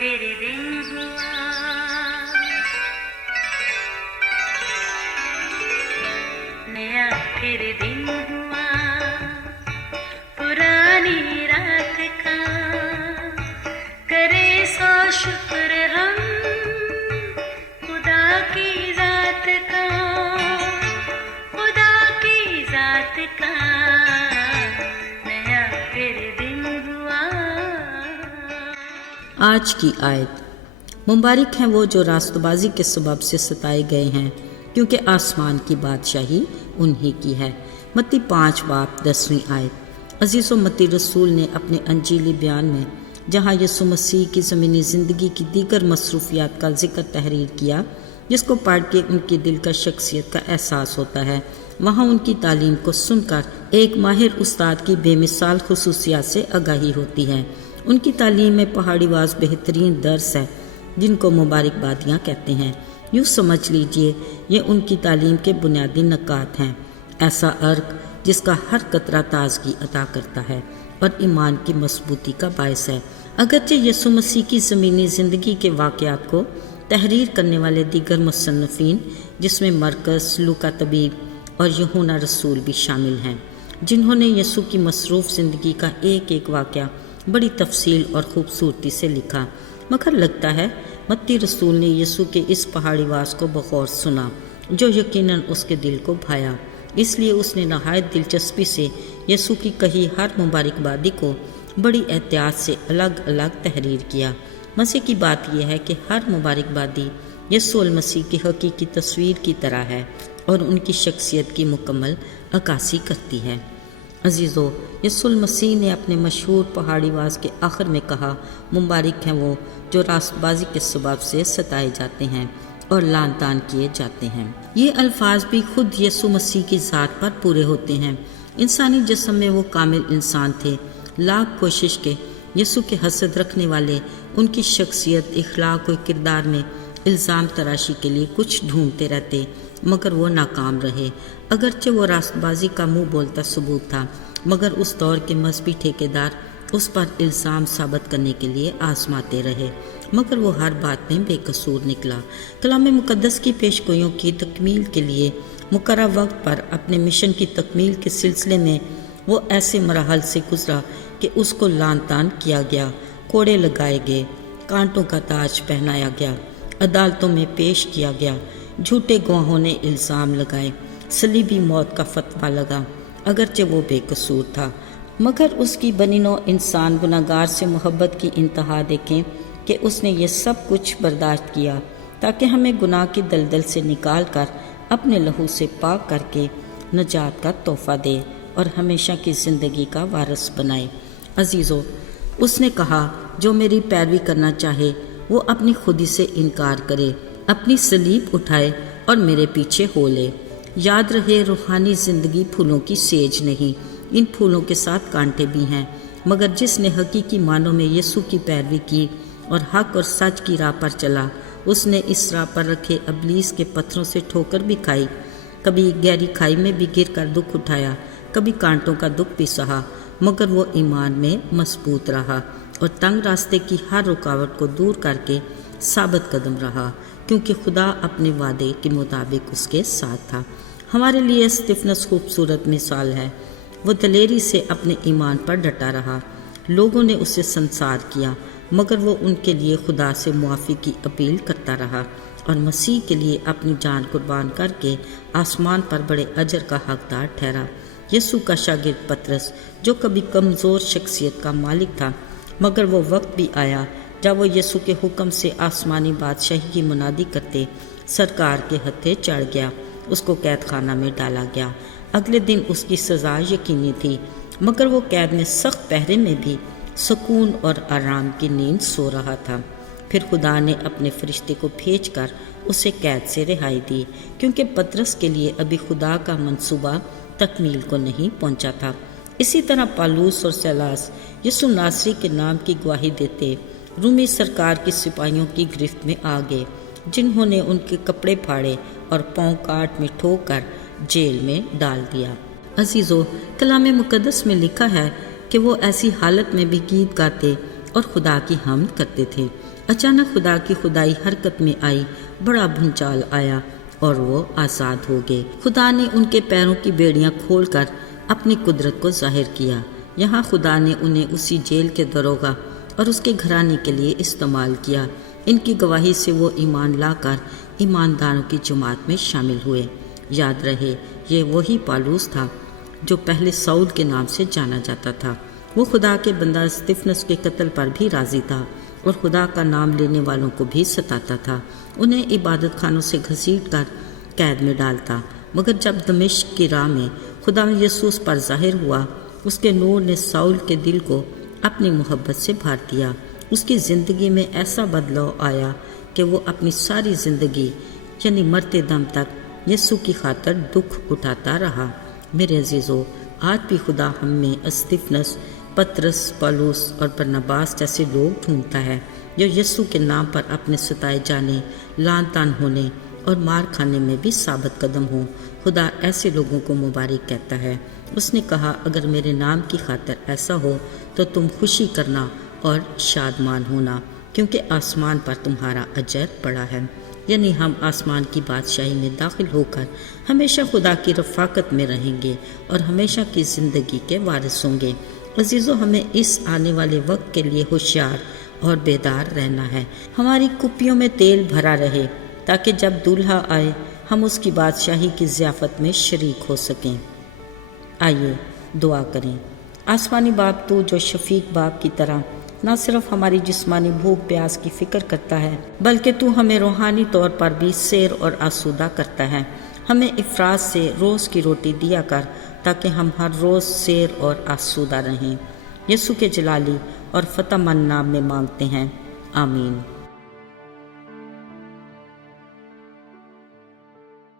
फिर दिन हुआ, नया फिर दिन हुआ, पुरानी रात का करे सो शुक्र हम खुदा की जात का, खुदा की जात का नया फिर दिन हुआ। आज की आयत। मुबारक हैं वो जो रास्तबाजी के सबब से सताए गए हैं, क्योंकि आसमान की बादशाही उन्हीं की है। मत्ती 5 बाब 10वीं आयत। अजीज़ो, मत्ती रसूल ने अपने अंजीली बयान में जहाँ यसु मसीह की ज़मीनी ज़िंदगी की दीगर मसरूफियात का जिक्र तहरीर किया, जिसको पढ़ के उनकी दिलकश शख्सियत का एहसास होता है, वहाँ उनकी तालीम को सुनकर एक माहिर उस्ताद की बेमिसाल खुसूसियात से आगाही होती है। उनकी तालीम में पहाड़ीवाज बेहतरीन दर्स है, जिनको मुबारकबादियाँ कहते हैं। यूँ समझ लीजिए ये उनकी तालीम के बुनियादी नकात हैं। ऐसा अर्क जिसका हर कतरा ताजगी अता करता है और ईमान की मजबूती का बायस है। अगरचे यसु मसीह की ज़मीनी ज़िंदगी के वाक़यात को तहरीर करने वाले दीगर मुसन्निफ़ीन, जिसमें मरकस, लूका तबीब और यूहन्ना रसूल भी शामिल हैं, जिन्होंने यसु की मसरूफ़ ज़िंदगी का एक एक वाक़या बड़ी तफसील और ख़ूबसूरती से लिखा, मगर लगता है मत्ती रसूल ने यसु के इस पहाड़ीवास को बग़ौर सुना, जो यकीनन उसके दिल को भाया। इसलिए उसने नहायत दिलचस्पी से यसु की कही हर मुबारकबादी को बड़ी एहतियात से अलग अलग तहरीर किया। मज़े की बात यह है कि हर मुबारकबादी यसु अल मसीह की हकीकी तस्वीर की तरह है और उनकी शख्सियत की मुकम्मल अक्कासी करती है। अजीज़ो, यसु अल मसीह ने अपने मशहूर पहाड़ीवास के आखिर में कहा, मुबारक हैं वो जो रास्तबाजी के सबब से सताए जाते हैं और लान तान किए जाते हैं। ये अल्फाज भी खुद यसु मसीह की ज़ात पर पूरे होते हैं। इंसानी जिस्म में वो कामिल इंसान थे। लाख कोशिश के यसु के हसद रखने वाले उनकी शख्सियत, इखलाक और किरदार में इल्ज़ाम तराशी के लिए कुछ ढूंढते रहते, मगर वो नाकाम रहे। अगरचे वो रास्तबाजी का मुंह बोलता सबूत था, मगर उस दौर के मजहबी ठेकेदार उस पर इल्ज़ाम साबित करने के लिए आजमाते रहे, मगर वो हर बात में बेकसूर निकला। कलाम मुक़द्दस की पेशगोइयों की तकमील के लिए मुकर्रर वक्त पर अपने मिशन की तकमील के सिलसिले में वो ऐसे मराहल से गुजरा कि उसको लान तान किया गया, कोड़े लगाए गए, कांटों का ताज पहनाया गया, अदालतों में पेश किया गया, झूठे गवाहों ने इल्ज़ाम लगाए, सलीबी मौत का फतवा लगा। अगरचे वो बेकसूर था, मगर उसकी बनिनो इंसान गुनाहगार से मोहब्बत की इंतहा देखें कि उसने ये सब कुछ बर्दाश्त किया ताकि हमें गुनाह की दलदल से निकाल कर अपने लहू से पाक करके नजात का तोहफ़ा दे और हमेशा की ज़िंदगी का वारिस बनाए। अजीज़ों, उसने कहा, जो मेरी पैरवी करना चाहे वो अपनी खुदी से इनकार करे, अपनी सलीब उठाए और मेरे पीछे हो ले। याद रहे, रूहानी ज़िंदगी फूलों की सेज नहीं, इन फूलों के साथ कांटे भी हैं, मगर जिसने हकीकी मानों में यसु की पैरवी की और हक और सच की राह पर चला, उसने इस राह पर रखे अबलीस के पत्थरों से ठोकर भी खाई, कभी गहरी खाई में भी गिर कर दुख उठाया, कभी कांटों का दुख भी सहा, मगर वो ईमान में मजबूत रहा और तंग रास्ते की हर रुकावट को दूर करके साबित कदम रहा, क्योंकि खुदा अपने वादे के मुताबिक उसके साथ था। हमारे लिए स्तिफनस खूबसूरत मिसाल है। वो दलेरी से अपने ईमान पर डटा रहा। लोगों ने उसे संसार किया, मगर वो उनके लिए खुदा से मुआफ़ी की अपील करता रहा और मसीह के लिए अपनी जान कुर्बान करके आसमान पर बड़े अजर का हकदार ठहरा। यसु का शागिर्द पतरस, जो कभी कमज़ोर शख्सियत का मालिक था, मगर वो वक्त भी आया जब वो यसु के हुक्म से आसमानी बादशाही की मुनादी करते सरकार के हत्थे चढ़ गया। उसको कैद खाना में डाला गया। अगले दिन उसकी सज़ा यकीनी थी, मगर वो कैद में सख्त पहरे में भी सुकून और आराम की नींद सो रहा था। फिर खुदा ने अपने फरिश्ते को भेजकर उसे कैद से रिहाई दी, क्योंकि पतरस के लिए अभी खुदा का मंसूबा तकमील को नहीं पहुंचा था। इसी तरह पालूस और सैलास यसु नासरी के नाम की गवाही देते रूमी सरकार के सिपाहियों की गिरफ्त में आ गए, जिन्होंने उनके कपड़े फाड़े और पांव काट में ठोकर जेल में डाल दिया। अजीज़ों, कलाम मुक़द्दस में लिखा है कि वो ऐसी हालत में भी गीत गाते اور خدا کی حمد کرتے تھے۔ اچانک خدا کی خدائی حرکت میں آئی، بڑا بھونچال آیا اور وہ آزاد ہو گئے۔ خدا نے ان کے پیروں کی بیڑیاں کھول کر اپنی قدرت کو ظاہر کیا۔ یہاں خدا نے انہیں اسی جیل کے داروغہ اور اس کے گھرانے کے لیے استعمال کیا۔ ان کی گواہی سے وہ ایمان لا کر ایمانداروں کی جماعت میں شامل ہوئے۔ یاد رہے، یہ وہی پالوس تھا جو پہلے سعود کے نام سے جانا جاتا تھا۔ وہ خدا کے بندہ استفنس کے قتل پر بھی راضی تھا اور خدا کا نام لینے والوں کو بھی ستاتا تھا، انہیں عبادت خانوں سے گھسیٹ کر قید میں ڈالتا۔ مگر جب دمشق کی راہ میں خدا یسوع پر ظاہر ہوا، اس کے نور نے ساؤل کے دل کو اپنی محبت سے بھر دیا۔ اس کی زندگی میں ایسا بدلاؤ آیا کہ وہ اپنی ساری زندگی یعنی مرتے دم تک یسوع کی خاطر دکھ اٹھاتا رہا۔ میرے عزیزو، آج بھی خدا ہم میں استفنس، پطرس، پولس اور برناباس جیسے لوگ ڈھونڈتا ہے جو یسوع کے نام پر اپنے ستائے جانے، لعن طعن ہونے اور مار کھانے میں بھی ثابت قدم ہوں۔ خدا ایسے لوگوں کو مبارک کہتا ہے۔ اس نے کہا، اگر میرے نام کی خاطر ایسا ہو تو تم خوشی کرنا اور شادمان ہونا، کیونکہ آسمان پر تمہارا اجر پڑا ہے۔ یعنی ہم آسمان کی بادشاہی میں داخل ہو کر ہمیشہ خدا کی رفاقت میں رہیں گے اور ہمیشہ کی زندگی کے وارث ہوں گے۔ عزیزو، ہمیں اس آنے والے وقت کے لیے ہوشیار اور بیدار رہنا ہے۔ ہماری کپیوں میں تیل بھرا رہے تاکہ جب دولہا آئے ہم اس کی بادشاہی کی ضیافت میں شریک ہو سکیں۔ آئیے دعا کریں۔ آسمانی باپ، تو جو شفیق باپ کی طرح نہ صرف ہماری جسمانی بھوک پیاس کی فکر کرتا ہے بلکہ تو ہمیں روحانی طور پر بھی سیر اور آسودہ کرتا ہے۔ ہمیں افراط سے روز کی روٹی دیا کر تاکہ ہم ہر روز سیر اور آسودہ رہیں۔ یسوع کے جلالی اور فتح مند نام میں مانگتے ہیں، آمین۔